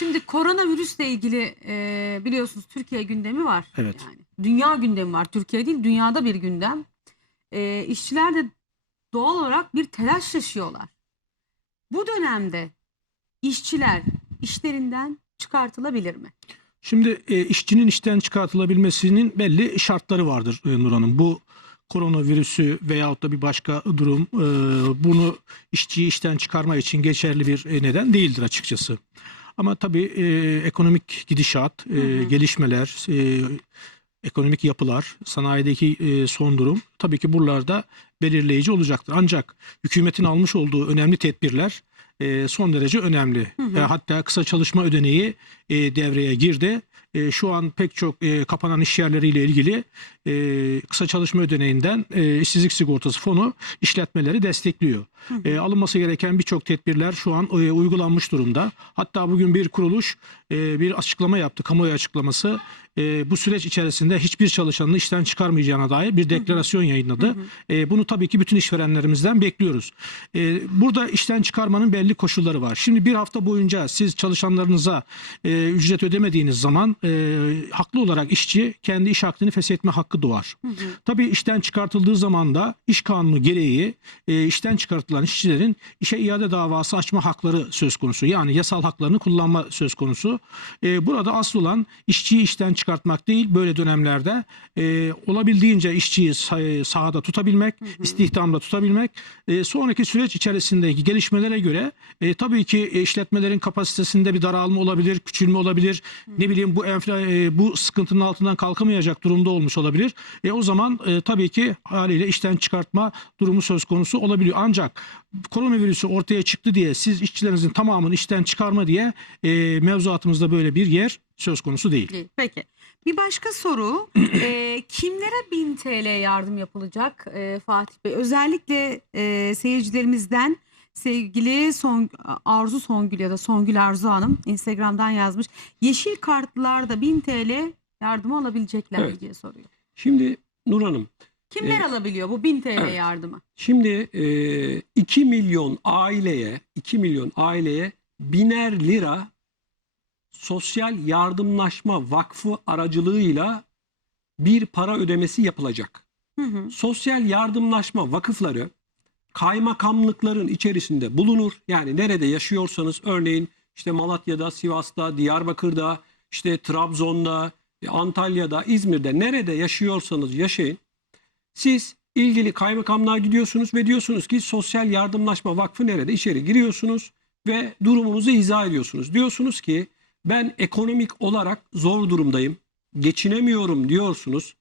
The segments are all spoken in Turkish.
Şimdi koronavirüsle ilgili e, biliyorsunuz Türkiye gündemi var. Evet. Yani dünya gündemi var. Türkiye değil dünyada bir gündem. E, işçiler de doğal olarak bir telaş yaşıyorlar. Bu dönemde işçiler işlerinden çıkartılabilir mi? Şimdi e, işçinin işten çıkartılabilmesinin belli şartları vardır e, Nur Hanım. Bu koronavirüsü veyahut da bir başka durum e, bunu işçiyi işten çıkarma için geçerli bir neden değildir açıkçası. Ama tabii e, ekonomik gidişat, e, Hı hı. gelişmeler, e, ekonomik yapılar, sanayideki e, son durum tabii ki buralarda belirleyici olacaktır. Ancak hükümetin almış olduğu önemli tedbirler e, son derece önemli. Hı hı. E, hatta kısa çalışma ödeneği e, devreye girdi. E, şu an pek çok e, kapanan iş yerleriyle ilgili e, kısa çalışma ödeneğinden e, işsizlik sigortası fonu işletmeleri destekliyor. Hı hı. E, alınması gereken birçok tedbirler şu an e, uygulanmış durumda. Hatta bugün bir kuruluş e, bir açıklama yaptı, kamuoyu açıklaması. E, bu süreç içerisinde hiçbir çalışanını işten çıkarmayacağına dair bir deklarasyon yayınladı. Hı hı. E, bunu tabii ki bütün işverenlerimizden bekliyoruz. E, burada işten çıkarmanın belli koşulları var. Şimdi bir hafta boyunca siz çalışanlarınıza e, ücret ödemediğiniz zaman e, haklı olarak işçi kendi iş hakkını feshetme hakkı doğar. Hı hı. Tabii işten çıkartıldığı zaman da iş kanunu gereği e, işten çıkartılan işçilerin işe iade davası açma hakları söz konusu. Yani yasal haklarını kullanma söz konusu. E, burada asıl olan işçiyi işten çıkartmak değil böyle dönemlerde e, olabildiğince işçiyi sah- sahada tutabilmek, istihdamda tutabilmek. E, sonraki süreç içerisindeki gelişmelere göre e, tabii ki e, işletmelerin kapasitesinde bir daralma olabilir, küçülme olabilir. Ne bileyim bu enfla, e, bu sıkıntının altından kalkamayacak durumda olmuş olabilir. E, o zaman e, tabii ki haliyle işten çıkartma durumu söz konusu olabiliyor. Ancak koronavirüsü ortaya çıktı diye siz işçilerinizin tamamını işten çıkarma diye e, mevzuatımızda böyle bir yer söz konusu değil. Peki. Bir başka soru. e, kimlere 1000 TL yardım yapılacak e, Fatih Bey? Özellikle e, seyircilerimizden sevgili Son, Arzu Songül ya da Songül Arzu Hanım Instagram'dan yazmış. Yeşil kartlarda 1000 TL yardımı alabilecekler Evet. diye soruyor. Şimdi Nur Hanım, Kimler E, alabiliyor bu 1000 TL evet. yardımı? şimdi e, 2 milyon aileye, 2 milyon aileye biner lira Sosyal Yardımlaşma Vakfı aracılığıyla bir para ödemesi yapılacak. Hı hı. Sosyal Yardımlaşma Vakıfları kaymakamlıkların içerisinde bulunur. Yani nerede yaşıyorsanız örneğin işte Malatya'da, Sivas'ta, Diyarbakır'da, işte Trabzon'da, Antalya'da, İzmir'de nerede yaşıyorsanız yaşayın. Siz ilgili kaymakamlığa gidiyorsunuz ve diyorsunuz ki Sosyal Yardımlaşma Vakfı nerede? İçeri giriyorsunuz ve durumunuzu izah ediyorsunuz. Diyorsunuz ki ben ekonomik olarak zor durumdayım, geçinemiyorum diyorsunuz.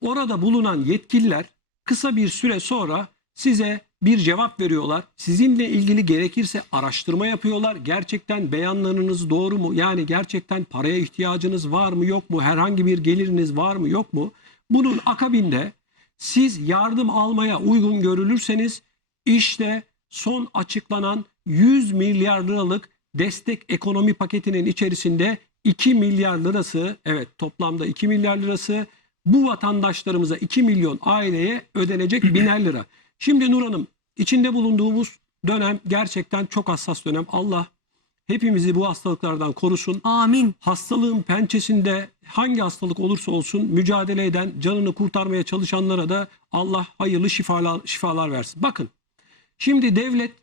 Orada bulunan yetkililer kısa bir süre sonra size bir cevap veriyorlar. Sizinle ilgili gerekirse araştırma yapıyorlar. Gerçekten beyanlarınız doğru mu? Yani gerçekten paraya ihtiyacınız var mı yok mu? Herhangi bir geliriniz var mı yok mu? Bunun akabinde siz yardım almaya uygun görülürseniz işte son açıklanan 100 milyar liralık destek ekonomi paketinin içerisinde 2 milyar lirası evet toplamda 2 milyar lirası bu vatandaşlarımıza 2 milyon aileye ödenecek biner lira. Şimdi Nur Hanım içinde bulunduğumuz dönem gerçekten çok hassas dönem. Allah hepimizi bu hastalıklardan korusun. Amin. Hastalığın pençesinde hangi hastalık olursa olsun mücadele eden, canını kurtarmaya çalışanlara da Allah hayırlı şifalar, şifalar versin. Bakın şimdi devlet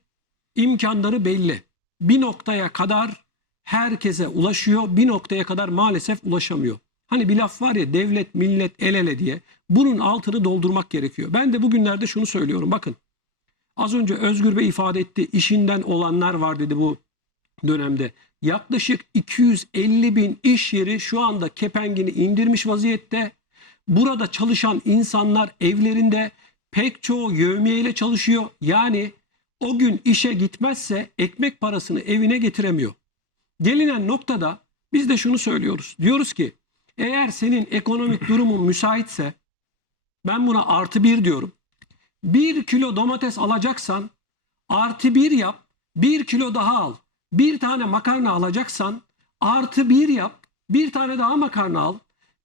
imkanları belli. Bir noktaya kadar herkese ulaşıyor, bir noktaya kadar maalesef ulaşamıyor. Hani bir laf var ya devlet millet el ele diye. Bunun altını doldurmak gerekiyor. Ben de bugünlerde şunu söylüyorum. Bakın az önce Özgür Bey ifade etti. işinden olanlar var dedi bu dönemde. Yaklaşık 250 bin iş yeri şu anda kepengini indirmiş vaziyette. Burada çalışan insanlar evlerinde pek çoğu yevmiyeyle çalışıyor. Yani o gün işe gitmezse ekmek parasını evine getiremiyor. Gelinen noktada biz de şunu söylüyoruz. Diyoruz ki eğer senin ekonomik durumun müsaitse ben buna artı bir diyorum. Bir kilo domates alacaksan artı bir yap, bir kilo daha al. Bir tane makarna alacaksan artı bir yap, bir tane daha makarna al.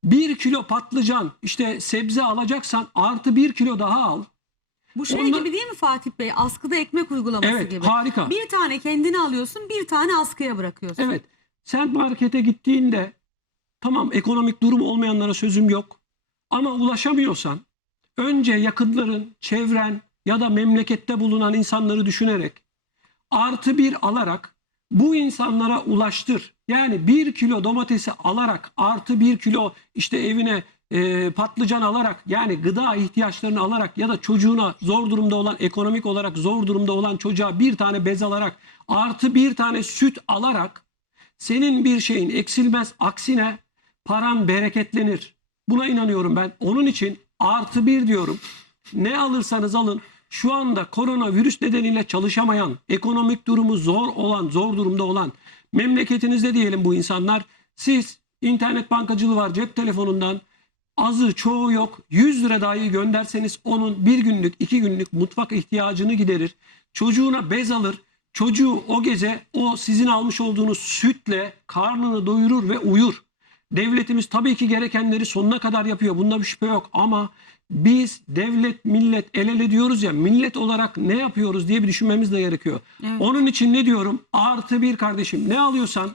Bir kilo patlıcan işte sebze alacaksan artı bir kilo daha al. Bu şey Onlar- gibi değil mi Fatih Bey? Askıda ekmek uygulaması Evet gibi. harika. Bir tane kendini alıyorsun, bir tane askıya bırakıyorsun. Evet Sen markete gittiğinde tamam ekonomik durum olmayanlara sözüm yok. Ama ulaşamıyorsan önce yakınların, çevren ya da memlekette bulunan insanları düşünerek artı bir alarak bu insanlara ulaştır. Yani bir kilo domatesi alarak artı bir kilo işte evine e, patlıcan alarak yani gıda ihtiyaçlarını alarak ya da çocuğuna zor durumda olan ekonomik olarak zor durumda olan çocuğa bir tane bez alarak artı bir tane süt alarak senin bir şeyin eksilmez aksine paran bereketlenir. Buna inanıyorum ben. Onun için artı bir diyorum. Ne alırsanız alın şu anda koronavirüs nedeniyle çalışamayan, ekonomik durumu zor olan, zor durumda olan memleketinizde diyelim bu insanlar. Siz internet bankacılığı var cep telefonundan azı çoğu yok 100 lira dahi gönderseniz onun bir günlük iki günlük mutfak ihtiyacını giderir. Çocuğuna bez alır. Çocuğu o gece o sizin almış olduğunuz sütle karnını doyurur ve uyur. Devletimiz tabii ki gerekenleri sonuna kadar yapıyor. Bunda bir şüphe yok ama biz devlet millet el ele diyoruz ya millet olarak ne yapıyoruz diye bir düşünmemiz de gerekiyor. Evet. Onun için ne diyorum? Artı bir kardeşim ne alıyorsan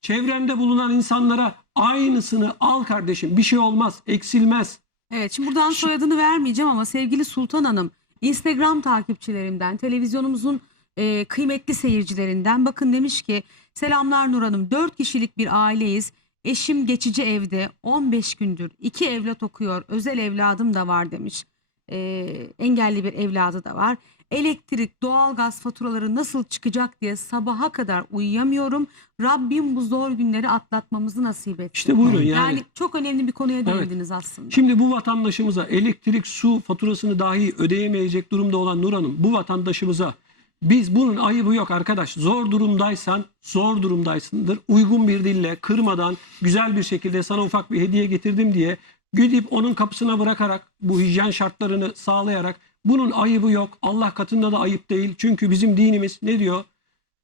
çevrende bulunan insanlara aynısını al kardeşim. Bir şey olmaz, eksilmez. Evet şimdi buradan soyadını vermeyeceğim ama sevgili Sultan Hanım Instagram takipçilerimden televizyonumuzun e, kıymetli seyircilerinden bakın demiş ki selamlar Nur Hanım 4 kişilik bir aileyiz. Eşim geçici evde 15 gündür iki evlat okuyor özel evladım da var demiş. E, engelli bir evladı da var. Elektrik, doğalgaz faturaları nasıl çıkacak diye sabaha kadar uyuyamıyorum. Rabbim bu zor günleri atlatmamızı nasip etsin. İşte buyurun yani. Yani çok önemli bir konuya değindiniz aslında. Şimdi bu vatandaşımıza elektrik, su faturasını dahi ödeyemeyecek durumda olan Nur Hanım bu vatandaşımıza biz bunun ayıbı yok arkadaş. Zor durumdaysan zor durumdaysındır. Uygun bir dille kırmadan güzel bir şekilde sana ufak bir hediye getirdim diye gidip onun kapısına bırakarak bu hijyen şartlarını sağlayarak bunun ayıbı yok. Allah katında da ayıp değil. Çünkü bizim dinimiz ne diyor?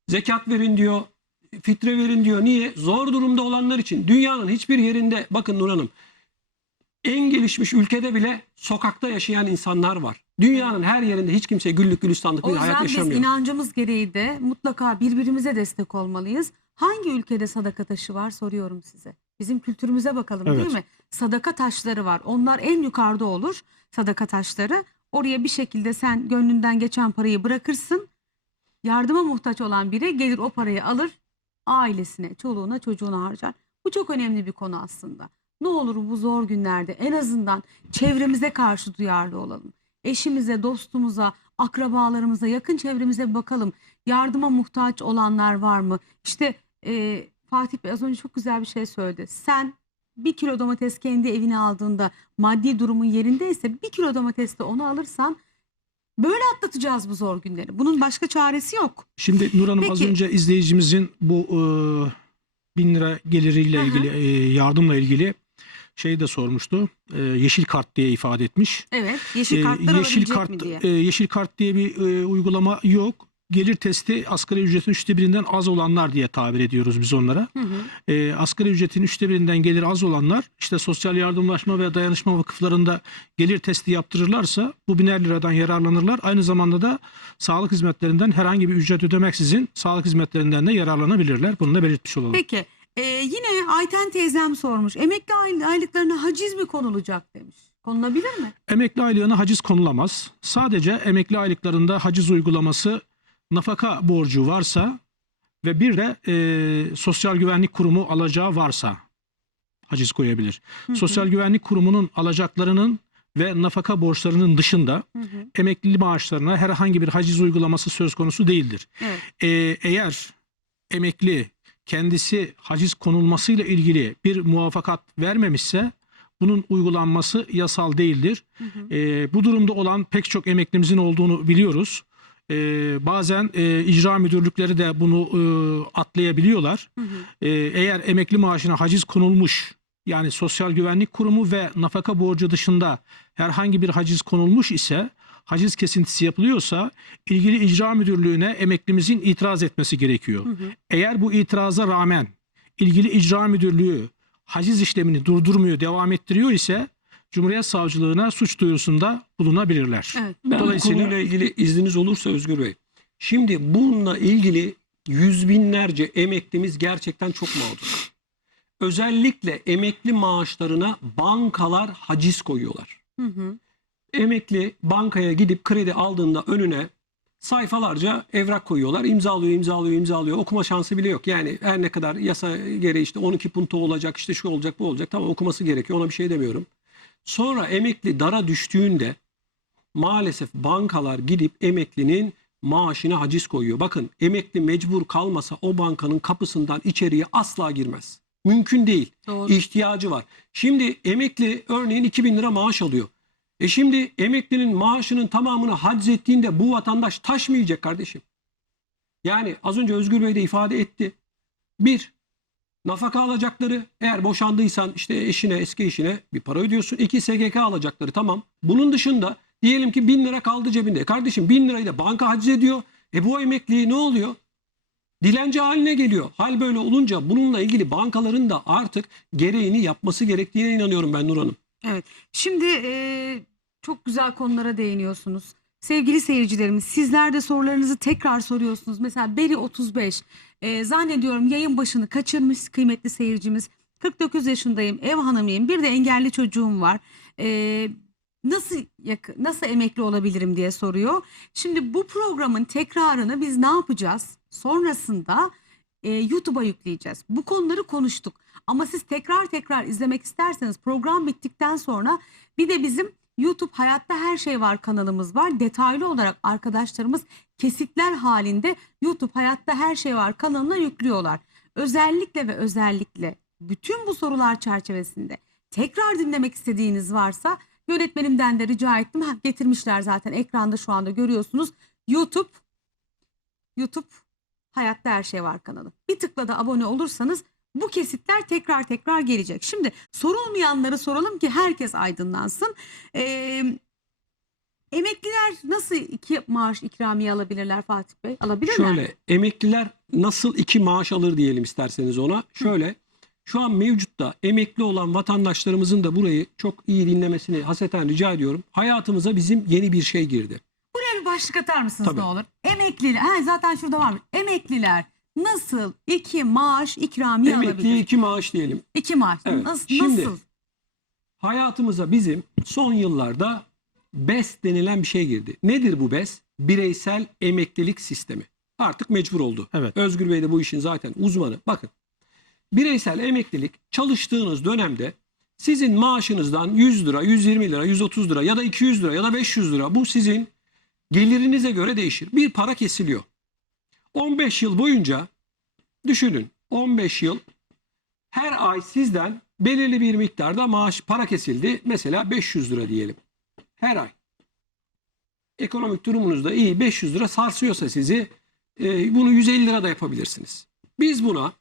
Zekat verin diyor. Fitre verin diyor. Niye? Zor durumda olanlar için. Dünyanın hiçbir yerinde bakın Nur Hanım en gelişmiş ülkede bile sokakta yaşayan insanlar var. Dünyanın her yerinde hiç kimse güllük gülistanlık O bir yüzden hayat biz yaşamıyor. inancımız gereği de mutlaka birbirimize destek olmalıyız. Hangi ülkede sadaka taşı var soruyorum size. Bizim kültürümüze bakalım değil Evet. mi? Sadaka taşları var. Onlar en yukarıda olur sadaka taşları. Oraya bir şekilde sen gönlünden geçen parayı bırakırsın. Yardıma muhtaç olan biri gelir o parayı alır ailesine, çoluğuna, çocuğuna harcar. Bu çok önemli bir konu aslında. Ne olur bu zor günlerde en azından çevremize karşı duyarlı olalım. Eşimize, dostumuza, akrabalarımıza, yakın çevremize bakalım. Yardıma muhtaç olanlar var mı? İşte e, Fatih Bey az önce çok güzel bir şey söyledi. Sen bir kilo domates kendi evine aldığında maddi durumun yerindeyse bir kilo domates de onu alırsan böyle atlatacağız bu zor günleri. Bunun başka çaresi yok. Şimdi Nur Hanım az Peki. önce izleyicimizin bu e, bin lira geliriyle hı. ilgili e, yardımla ilgili şey de sormuştu. E, yeşil kart diye ifade etmiş. Evet, yeşil E, kartlar yeşil alabilecek kart mi diye. e, yeşil kart diye bir e, uygulama yok. Gelir testi asgari ücretin üçte birinden az olanlar diye tabir ediyoruz biz onlara. Hı hı. E, asgari ücretin üçte birinden gelir az olanlar işte sosyal yardımlaşma ve dayanışma vakıflarında gelir testi yaptırırlarsa bu biner liradan yararlanırlar. Aynı zamanda da sağlık hizmetlerinden herhangi bir ücret ödemeksizin sağlık hizmetlerinden de yararlanabilirler. Bunu da belirtmiş olalım. Peki e, yine Ayten teyzem sormuş. Emekli ayl- aylıklarına haciz mi konulacak demiş. Konulabilir mi? Emekli aylığına haciz konulamaz. Sadece emekli aylıklarında haciz uygulaması nafaka borcu varsa ve bir de e, Sosyal Güvenlik Kurumu alacağı varsa haciz koyabilir. Hı hı, Sosyal Güvenlik Kurumu'nun alacaklarının ve nafaka borçlarının dışında hı hı. emekli maaşlarına herhangi bir haciz uygulaması söz konusu değildir. Evet. E, eğer emekli kendisi haciz konulmasıyla ilgili bir muvaffakat vermemişse bunun uygulanması yasal değildir. Hı hı. E, bu durumda olan pek çok emeklimizin olduğunu biliyoruz. E, bazen e, icra müdürlükleri de bunu e, atlayabiliyorlar. Hı hı. E, eğer emekli maaşına haciz konulmuş yani Sosyal Güvenlik Kurumu ve nafaka borcu dışında herhangi bir haciz konulmuş ise haciz kesintisi yapılıyorsa ilgili icra müdürlüğüne emeklimizin itiraz etmesi gerekiyor. Hı hı. Eğer bu itiraza rağmen ilgili icra müdürlüğü haciz işlemini durdurmuyor, devam ettiriyor ise Cumhuriyet Savcılığına suç duyurusunda bulunabilirler. Evet. Ben Dolayısıyla- bu konuyla ilgili izniniz olursa Özgür Bey. Şimdi bununla ilgili yüz binlerce emeklimiz gerçekten çok mağdur. Özellikle emekli maaşlarına bankalar haciz koyuyorlar. Hı hı. Emekli bankaya gidip kredi aldığında önüne sayfalarca evrak koyuyorlar. İmzalıyor, imzalıyor, imzalıyor. Okuma şansı bile yok. Yani her ne kadar yasa gereği işte 12 punto olacak, işte şu olacak, bu olacak. Tamam okuması gerekiyor. Ona bir şey demiyorum. Sonra emekli dara düştüğünde maalesef bankalar gidip emeklinin maaşına haciz koyuyor. Bakın emekli mecbur kalmasa o bankanın kapısından içeriye asla girmez. Mümkün değil. Doğru. İhtiyacı var. Şimdi emekli örneğin 2000 lira maaş alıyor. E şimdi emeklinin maaşının tamamını haciz ettiğinde bu vatandaş taşmayacak kardeşim. Yani az önce Özgür Bey de ifade etti. Bir, nafaka alacakları eğer boşandıysan işte eşine eski eşine bir para ödüyorsun. İki SGK alacakları tamam. Bunun dışında diyelim ki bin lira kaldı cebinde. Kardeşim bin lirayı da banka haciz ediyor. E bu emekli ne oluyor? Dilenci haline geliyor. Hal böyle olunca bununla ilgili bankaların da artık gereğini yapması gerektiğine inanıyorum ben Nur Hanım. Evet. Şimdi e, çok güzel konulara değiniyorsunuz. Sevgili seyircilerimiz sizler de sorularınızı tekrar soruyorsunuz. Mesela Beri 35 e, zannediyorum yayın başını kaçırmış kıymetli seyircimiz. 49 yaşındayım, ev hanımıyım, bir de engelli çocuğum var. E, nasıl nasıl emekli olabilirim diye soruyor. Şimdi bu programın tekrarını biz ne yapacağız? Sonrasında e, YouTube'a yükleyeceğiz. Bu konuları konuştuk. Ama siz tekrar tekrar izlemek isterseniz program bittikten sonra bir de bizim YouTube Hayatta Her Şey Var kanalımız var. Detaylı olarak arkadaşlarımız kesitler halinde YouTube Hayatta Her Şey Var kanalına yüklüyorlar. Özellikle ve özellikle bütün bu sorular çerçevesinde tekrar dinlemek istediğiniz varsa yönetmenimden de rica ettim. Ha, getirmişler zaten ekranda şu anda görüyorsunuz. YouTube YouTube Hayatta Her Şey Var kanalı. Bir tıkla da abone olursanız bu kesitler tekrar tekrar gelecek. Şimdi sorulmayanları soralım ki herkes aydınlansın. Ee, emekliler nasıl iki maaş ikramiye alabilirler Fatih Bey? Alabilirler mi? Şöyle emekliler nasıl iki maaş alır diyelim isterseniz ona. Şöyle şu an mevcutta emekli olan vatandaşlarımızın da burayı çok iyi dinlemesini haseten rica ediyorum. Hayatımıza bizim yeni bir şey girdi. Buraya bir başlık atar mısınız Tabii. ne olur? Emekliler, ha, zaten şurada varmış. Emekliler nasıl iki maaş ikramiye Emekliye alabilir? iki maaş diyelim. İki maaş. Evet, Nasıl? şimdi- nasıl? Hayatımıza bizim son yıllarda BES denilen bir şey girdi. Nedir bu BES? Bireysel emeklilik sistemi. Artık mecbur oldu. Evet. Özgür Bey de bu işin zaten uzmanı. Bakın bireysel emeklilik çalıştığınız dönemde sizin maaşınızdan 100 lira, 120 lira, 130 lira ya da 200 lira ya da 500 lira bu sizin gelirinize göre değişir. Bir para kesiliyor. 15 yıl boyunca düşünün 15 yıl her ay sizden belirli bir miktarda maaş para kesildi. Mesela 500 lira diyelim. Her ay. Ekonomik durumunuz da iyi 500 lira sarsıyorsa sizi e, bunu 150 lira da yapabilirsiniz. Biz buna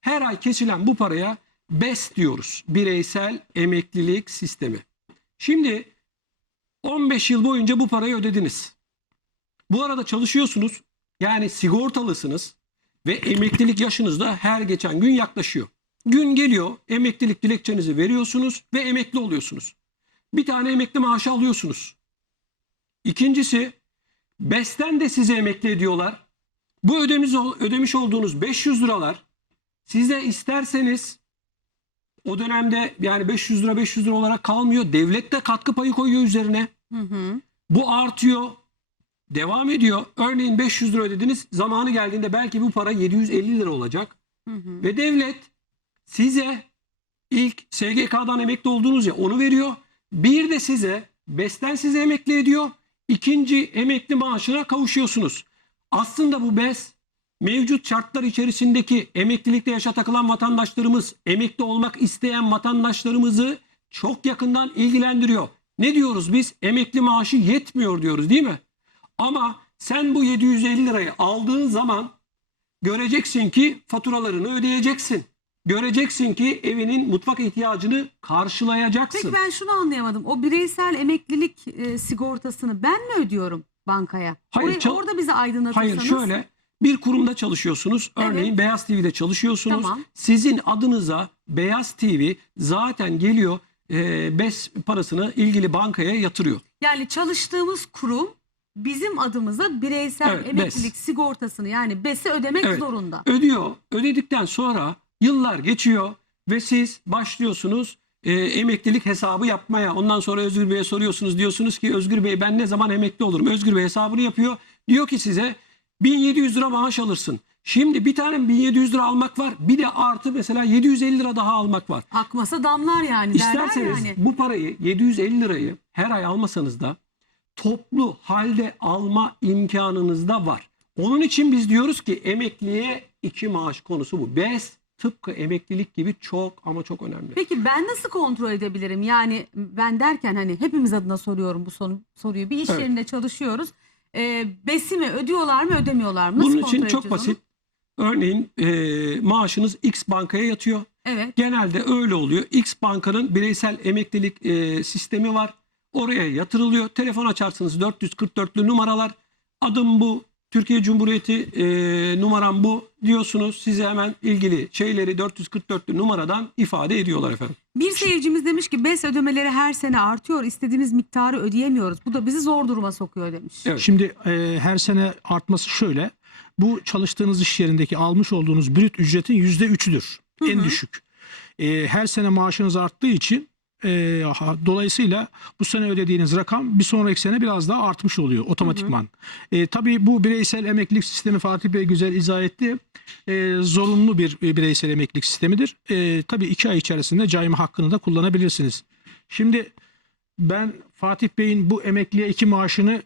her ay kesilen bu paraya BES diyoruz. Bireysel emeklilik sistemi. Şimdi 15 yıl boyunca bu parayı ödediniz. Bu arada çalışıyorsunuz. Yani sigortalısınız ve emeklilik yaşınız da her geçen gün yaklaşıyor. Gün geliyor, emeklilik dilekçenizi veriyorsunuz ve emekli oluyorsunuz. Bir tane emekli maaşı alıyorsunuz. İkincisi, BES'ten de sizi emekli ediyorlar. Bu ödemiş, ödemiş olduğunuz 500 liralar size isterseniz o dönemde yani 500 lira 500 lira olarak kalmıyor. Devlet de katkı payı koyuyor üzerine. Hı hı. Bu artıyor. Devam ediyor. Örneğin 500 lira ödediniz. Zamanı geldiğinde belki bu para 750 lira olacak. Hı hı. Ve devlet size ilk SGK'dan emekli oldunuz ya onu veriyor. Bir de size BES'ten sizi emekli ediyor. İkinci emekli maaşına kavuşuyorsunuz. Aslında bu BES mevcut şartlar içerisindeki emeklilikte yaşa takılan vatandaşlarımız, emekli olmak isteyen vatandaşlarımızı çok yakından ilgilendiriyor. Ne diyoruz biz? Emekli maaşı yetmiyor diyoruz değil mi? Ama sen bu 750 lirayı aldığın zaman göreceksin ki faturalarını ödeyeceksin. Göreceksin ki evinin mutfak ihtiyacını karşılayacaksın. Peki ben şunu anlayamadım. O bireysel emeklilik e, sigortasını ben mi ödüyorum bankaya? Hayır, çal- orada bizi aydınlatırsanız. Hayır şöyle bir kurumda çalışıyorsunuz. Örneğin Evet. Beyaz TV'de çalışıyorsunuz. Tamam. Sizin adınıza Beyaz TV zaten geliyor e, BES parasını ilgili bankaya yatırıyor. Yani çalıştığımız kurum bizim adımıza bireysel Evet, emeklilik BES. sigortasını yani BES'i ödemek Evet. zorunda. ödüyor. Ödedikten sonra yıllar geçiyor ve siz başlıyorsunuz e, emeklilik hesabı yapmaya. Ondan sonra Özgür Bey'e soruyorsunuz. Diyorsunuz ki Özgür Bey ben ne zaman emekli olurum? Özgür Bey hesabını yapıyor. Diyor ki size 1700 lira maaş alırsın. Şimdi bir tane 1700 lira almak var. Bir de artı mesela 750 lira daha almak var. Akmasa damlar yani derler İsterseniz yani. bu parayı 750 lirayı her ay almasanız da toplu halde alma imkanınız da var. Onun için biz diyoruz ki emekliye iki maaş konusu bu. BES tıpkı emeklilik gibi çok ama çok önemli. Peki ben nasıl kontrol edebilirim? Yani ben derken hani hepimiz adına soruyorum bu sonu, soruyu. Bir iş Evet. yerinde çalışıyoruz. Ee, BES'i mi ödüyorlar mı ödemiyorlar mı? Nasıl Bunun için çok basit. Örneğin e, maaşınız X bankaya yatıyor. onu? Evet. Genelde öyle oluyor. X bankanın bireysel emeklilik e, sistemi var. Oraya yatırılıyor. Telefon açarsınız 444'lü numaralar. Adım bu. Türkiye Cumhuriyeti e, numaram bu diyorsunuz. Size hemen ilgili şeyleri 444'lü numaradan ifade ediyorlar efendim. Bir seyircimiz demiş ki BES ödemeleri her sene artıyor. İstediğimiz miktarı ödeyemiyoruz. Bu da bizi zor duruma sokuyor demiş. Evet. Şimdi e, her sene artması şöyle. Bu çalıştığınız iş yerindeki almış olduğunuz brüt ücretin yüzde üçüdür. En hı. düşük. E, her sene maaşınız arttığı için e, ha- dolayısıyla bu sene ödediğiniz rakam bir sonraki sene biraz daha artmış oluyor otomatikman. E, tabii bu bireysel emeklilik sistemi Fatih Bey güzel izah etti. E, zorunlu bir e, bireysel emeklilik sistemidir. E, tabii iki ay içerisinde cayma hakkını da kullanabilirsiniz. Şimdi ben Fatih Bey'in bu emekliye iki maaşını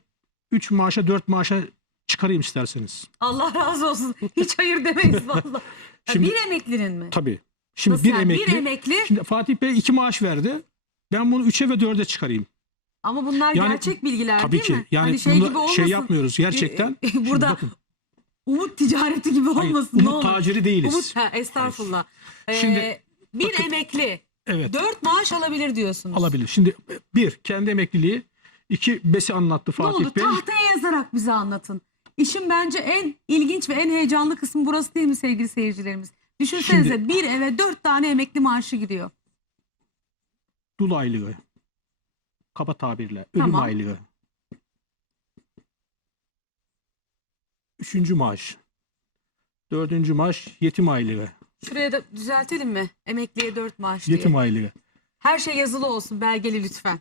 3 maaşa 4 maaşa çıkarayım isterseniz. Allah razı olsun. Hiç hayır demeyiz valla. Şimdi- bir emeklinin mi? Tabii. Şimdi Nasıl bir yani? emekli. Bir emekli Şimdi Fatih Bey iki maaş verdi. Ben bunu 3'e ve 4'e çıkarayım. ama bunlar Yani- gerçek bilgiler Tabii değil ki. mi? Yani hani şey bunda gibi olmasın. şey yapmıyoruz gerçekten. Ee, Şimdi burada bakın, umut ticareti gibi hayır, olmasın. ne umut olur. taciri değiliz. Umut, ha, estağfurullah. Ee, Şimdi bir bakın- emekli Evet. dört maaş alabilir diyorsunuz. Alabilir. Şimdi bir kendi emekliliği, iki besi anlattı Ne Fatih oldu? Bey. Tahtaya yazarak bize anlatın. İşin bence en ilginç ve en heyecanlı kısmı burası değil mi sevgili seyircilerimiz? Düşünsenize Şimdi- bir eve dört tane emekli maaşı giriyor. Dul aylığı. Kaba tabirle. Ölüm Tamam. aylığı. Üçüncü maaş. Dördüncü maaş yetim aylığı. Şuraya da düzeltelim mi? Emekliye dört maaş diye. Yetim aylığı. Her şey yazılı olsun belgeli lütfen.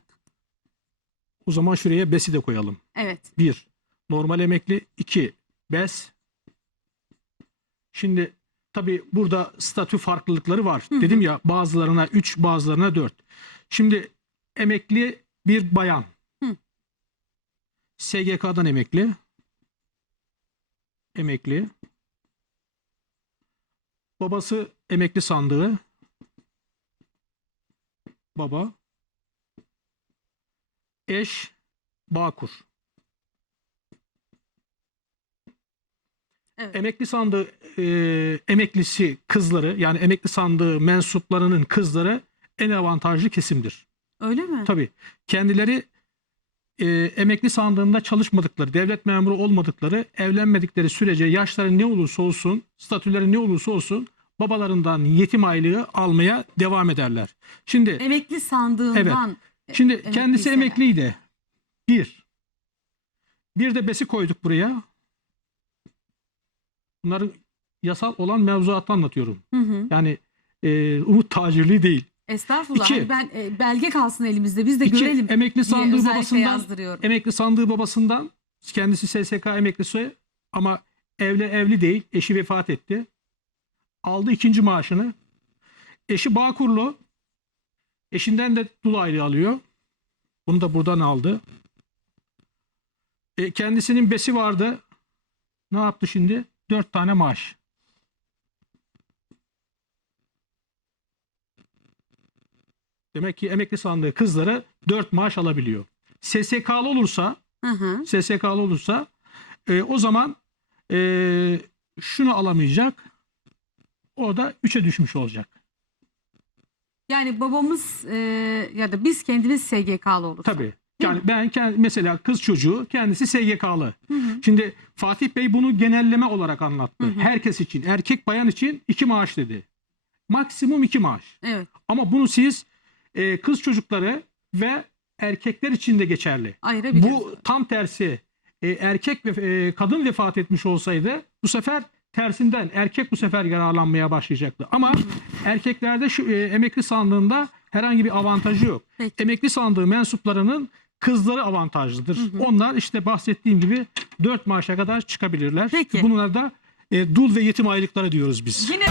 O zaman şuraya besi de koyalım. Evet. Bir, normal emekli. iki BES. Şimdi tabii burada statü farklılıkları var. Hı hı. Dedim ya bazılarına 3, bazılarına 4. Şimdi emekli bir bayan. Hı. SGK'dan emekli. Emekli. Babası emekli sandığı. Baba. Eş Bağkur. Evet. Emekli sandığı e, emeklisi kızları yani emekli sandığı mensuplarının kızları en avantajlı kesimdir. Öyle mi? Tabii kendileri e, emekli sandığında çalışmadıkları, devlet memuru olmadıkları, evlenmedikleri sürece yaşları ne olursa olsun, statüleri ne olursa olsun babalarından yetim aylığı almaya devam ederler. Şimdi Emekli sandığından. Şimdi emekliyseler. kendisi emekliydi. Bir. Bir de besi koyduk buraya. Bunların yasal olan mevzuatı anlatıyorum. Hı hı. Yani e, umut tacirliği değil. Estağfurullah. İki. Hani ben e, belge kalsın elimizde biz de İki, görelim. emekli sandığı babasından emekli sandığı babasından kendisi SSK emeklisi ama evli evli değil. Eşi vefat etti. Aldı ikinci maaşını. Eşi Bağkurlu. Eşinden de dul aylığı alıyor. Bunu da buradan aldı. E, kendisinin besi vardı. Ne yaptı şimdi? Dört tane maaş. Demek ki emekli sandığı kızları dört maaş alabiliyor. SSK'lı olursa Hı hı. SSK'lı olursa e, o zaman e, şunu alamayacak. O da 3'e düşmüş olacak. Yani babamız e, ya da biz kendimiz SGK'lı olursak. Tabii. Yani ben kend- mesela kız çocuğu kendisi SGK'lı. Şimdi Fatih Bey bunu genelleme olarak anlattı. Hı hı. Herkes için, erkek bayan için iki maaş dedi. Maksimum iki maaş. Evet. Ama bunu siz e, kız çocukları ve erkekler için de geçerli. Bu tam tersi e, erkek ve e, kadın vefat etmiş olsaydı bu sefer tersinden erkek bu sefer yararlanmaya başlayacaktı. Ama erkeklerde şu e, emekli sandığında herhangi bir avantajı yok. Peki. Emekli sandığı mensuplarının kızları avantajlıdır. Onlar işte bahsettiğim gibi 4 maaşa kadar çıkabilirler. Peki. Bunlar da e, dul ve yetim aylıkları diyoruz biz. Yine